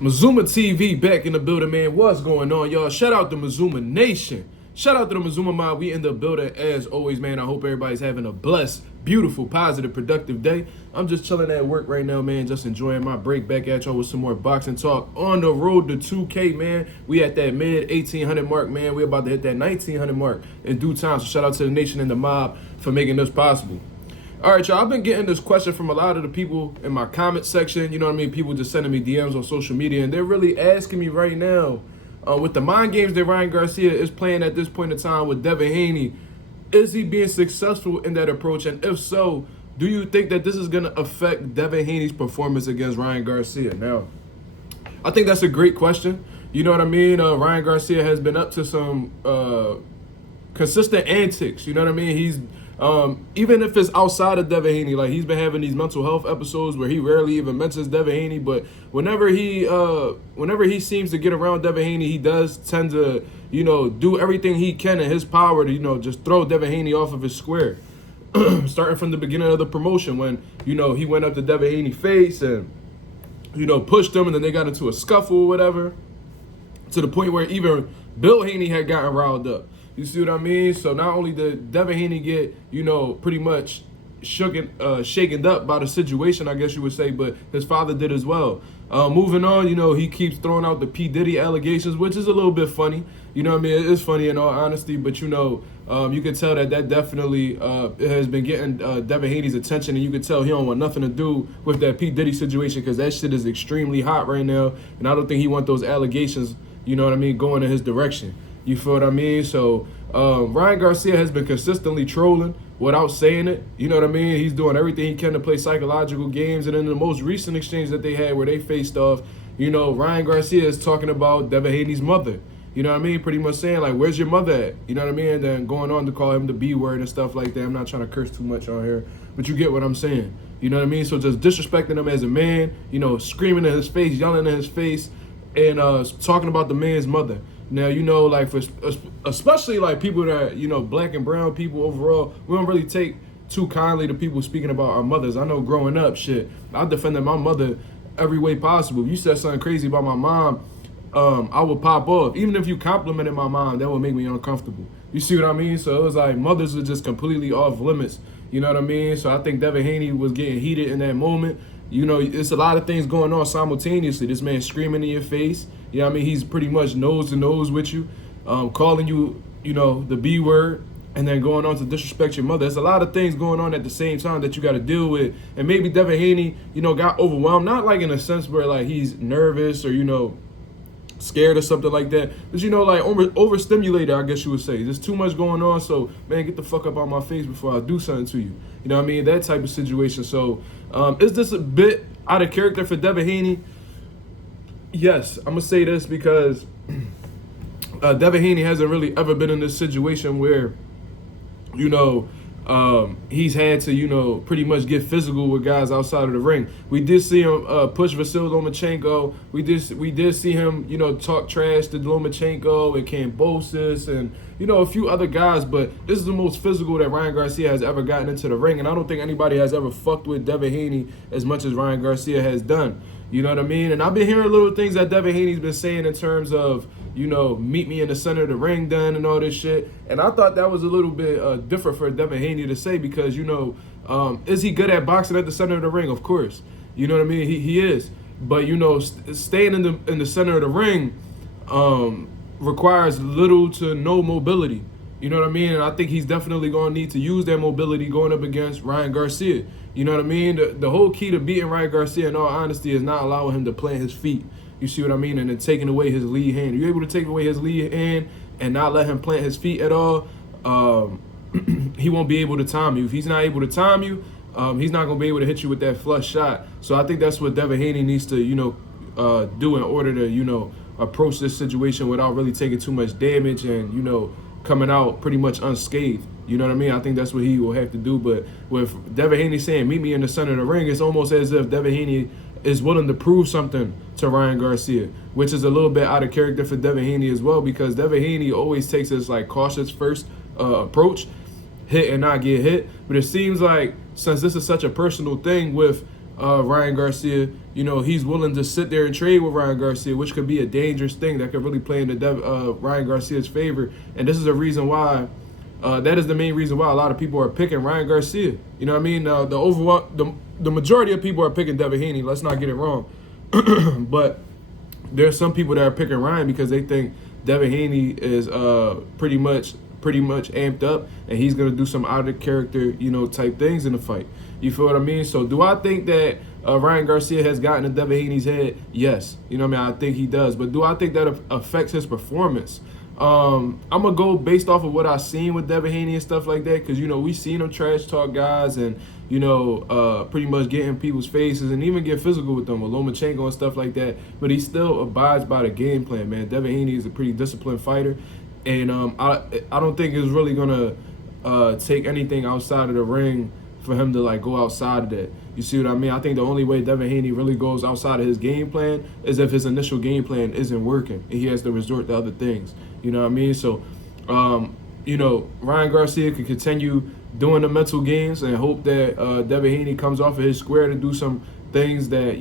Mazuma TV back in the building, man. What's going on, y'all? Shout out to Mazuma Nation. Shout out to the Mazuma Mob. We in the building as always, man. I hope everybody's having a blessed, beautiful, positive, productive day. I'm just chilling at work right now, man. Just enjoying my break. Back at y'all with some more boxing talk on the road to 2K, man. We at that mid 1800 mark, man. We about to hit that 1900 mark in due time. So shout out to the nation and the mob for making this possible. All right, y'all, I've been getting this question from a lot of the people in my comment section. You know what I mean? People just sending me DMs on social media, and they're really asking me right now, with the mind games that Ryan Garcia is playing at this point in time with Devin Haney, is he being successful in that approach? And if so, do you think that this is going to affect Devin Haney's performance against Ryan Garcia? Now, I think that's a great question. You know what I mean? Ryan Garcia has been up to some consistent antics. You know what I mean? He's even if it's outside of Devin Haney, like he's been having these mental health episodes where he rarely even mentions Devin Haney, but whenever he seems to get around Devin Haney, he does tend to, do everything he can in his power to, just throw Devin Haney off of his square. Starting from the beginning of the promotion when, he went up to Devin Haney's face and, pushed him, and then they got into a scuffle or whatever, to the point where even Bill Haney had gotten riled up. You see what I mean? So not only did Devin Haney get, pretty much shaken up by the situation, I guess you would say, but his father did as well. Moving on, he keeps throwing out the P. Diddy allegations, which is a little bit funny. You know what I mean? It is funny in all honesty, but you can tell that definitely has been getting Devin Haney's attention, and you can tell he don't want nothing to do with that P. Diddy situation because that shit is extremely hot right now, and I don't think he wants those allegations, going in his direction. You feel what I mean? So Ryan Garcia has been consistently trolling without saying it. You know what I mean? He's doing everything he can to play psychological games. And in the most recent exchange that they had where they faced off, Ryan Garcia is talking about Devin Haney's mother. You know what I mean? Pretty much saying, like, where's your mother at? You know what I mean? And then going on to call him the B word and stuff like that. I'm not trying to curse too much on here, but you get what I'm saying. You know what I mean? So just disrespecting him as a man, screaming in his face, yelling in his face, and talking about the man's mother. Now, like, for especially, like, people that, black and brown people overall, we don't really take too kindly to people speaking about our mothers. I know growing up, I defended my mother every way possible. If you said something crazy about my mom, I would pop off. Even if you complimented my mom, that would make me uncomfortable. You see what I mean? So it was like mothers were just completely off limits. You know what I mean? So I think Devin Haney was getting heated in that moment. It's a lot of things going on simultaneously. This man screaming in your face. You know what I mean? He's pretty much nose to nose with you, calling you, the B word, and then going on to disrespect your mother. There's a lot of things going on at the same time that you got to deal with. And maybe Devin Haney, got overwhelmed. Not like in a sense where, like, he's nervous or, scared or something like that. But, like, overstimulated, I guess you would say. There's too much going on, so, man, get the fuck up out my face before I do something to you. You know what I mean? That type of situation. So, is this a bit out of character for Devin Haney? Yes, I'm going to say this because Devin Haney hasn't really ever been in this situation where, he's had to, pretty much get physical with guys outside of the ring. We did see him push Vasyl Lomachenko. We did see him, talk trash to Lomachenko and Kambosos and, a few other guys. But this is the most physical that Ryan Garcia has ever gotten into the ring. And I don't think anybody has ever fucked with Devin Haney as much as Ryan Garcia has done. You know what I mean? And I've been hearing little things that Devin Haney's been saying in terms of, meet me in the center of the ring done and all this shit. And I thought that was a little bit different for Devin Haney to say because, is he good at boxing at the center of the ring? Of course. You know what I mean? He is. But, staying in the center of the ring requires little to no mobility. You know what I mean? And I think he's definitely going to need to use that mobility going up against Ryan Garcia. You know what I mean? The whole key to beating Ryan Garcia, in all honesty, is not allowing him to plant his feet. You see what I mean? And then taking away his lead hand. You're able to take away his lead hand and not let him plant his feet at all, he won't be able to time you. If he's not able to time you, he's not going to be able to hit you with that flush shot. So I think that's what Devin Haney needs to, do in order to, approach this situation without really taking too much damage and, coming out pretty much unscathed. You know what I mean? I think that's what he will have to do. But with Devin Haney saying, meet me in the center of the ring, it's almost as if Devin Haney is willing to prove something to Ryan Garcia, which is a little bit out of character for Devin Haney as well, because Devin Haney always takes this, like, cautious first approach, hit and not get hit. But it seems like since this is such a personal thing with Ryan Garcia, he's willing to sit there and trade with Ryan Garcia, which could be a dangerous thing that could really play into Ryan Garcia's favor. And this is a reason why, that is the main reason why a lot of people are picking Ryan Garcia. You know what I mean? The majority of people are picking Devin Haney. Let's not get it wrong. But there's some people that are picking Ryan because they think Devin Haney is pretty much amped up, and he's gonna do some out of character, type things in the fight. You feel what I mean? So do I think that Ryan Garcia has gotten in Devin Haney's head? Yes. I think he does. But do I think that affects his performance? I'm gonna go based off of what I've seen with Devin Haney and stuff like that, because we seen him trash talk guys and pretty much get in people's faces and even get physical with them, with Lomachenko and stuff like that. But he still abides by the game plan, man. Devin Haney is a pretty disciplined fighter, and I don't think it's really gonna take anything outside of the ring for him to like go outside of that. You see what I mean? I think the only way Devin Haney really goes outside of his game plan is if his initial game plan isn't working and he has to resort to other things. You know what I mean? So, Ryan Garcia can continue doing the mental games and hope that Devin Haney comes off of his square to do some things that,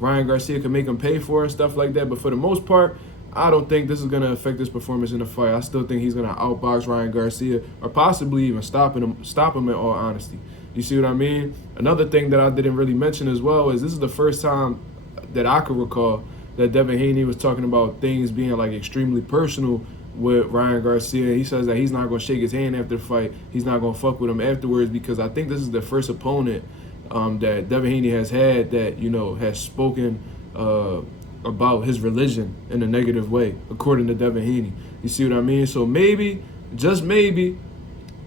Ryan Garcia can make him pay for and stuff like that. But for the most part, I don't think this is going to affect his performance in the fight. I still think he's going to outbox Ryan Garcia or possibly even stop him in all honesty. You see what I mean? Another thing that I didn't really mention as well is this is the first time that I could recall that Devin Haney was talking about things being like extremely personal with Ryan Garcia. He says that he's not going to shake his hand after the fight. He's not going to fuck with him afterwards, because I think this is the first opponent that Devin Haney has had that, has spoken about his religion in a negative way, according to Devin Haney. You see what I mean? So maybe, just maybe,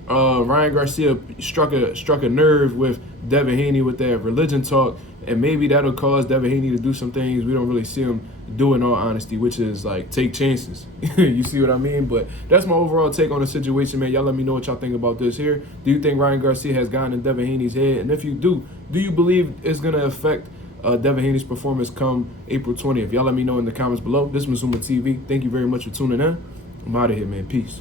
Ryan Garcia struck a nerve with Devin Haney with that religion talk, and maybe that'll cause Devin Haney to do some things we don't really see him do in all honesty, which is like take chances. You see what I mean? But that's my overall take on the situation, man. Y'all let me know what y'all think about this here. Do you think Ryan Garcia has gotten in Devin Haney's head? And if you do you believe it's going to affect Devin Haney's performance come April 20th? Y'all let me know in the comments below. This is MarkMazuma TV. Thank you very much for tuning in. I'm out of here, man. Peace.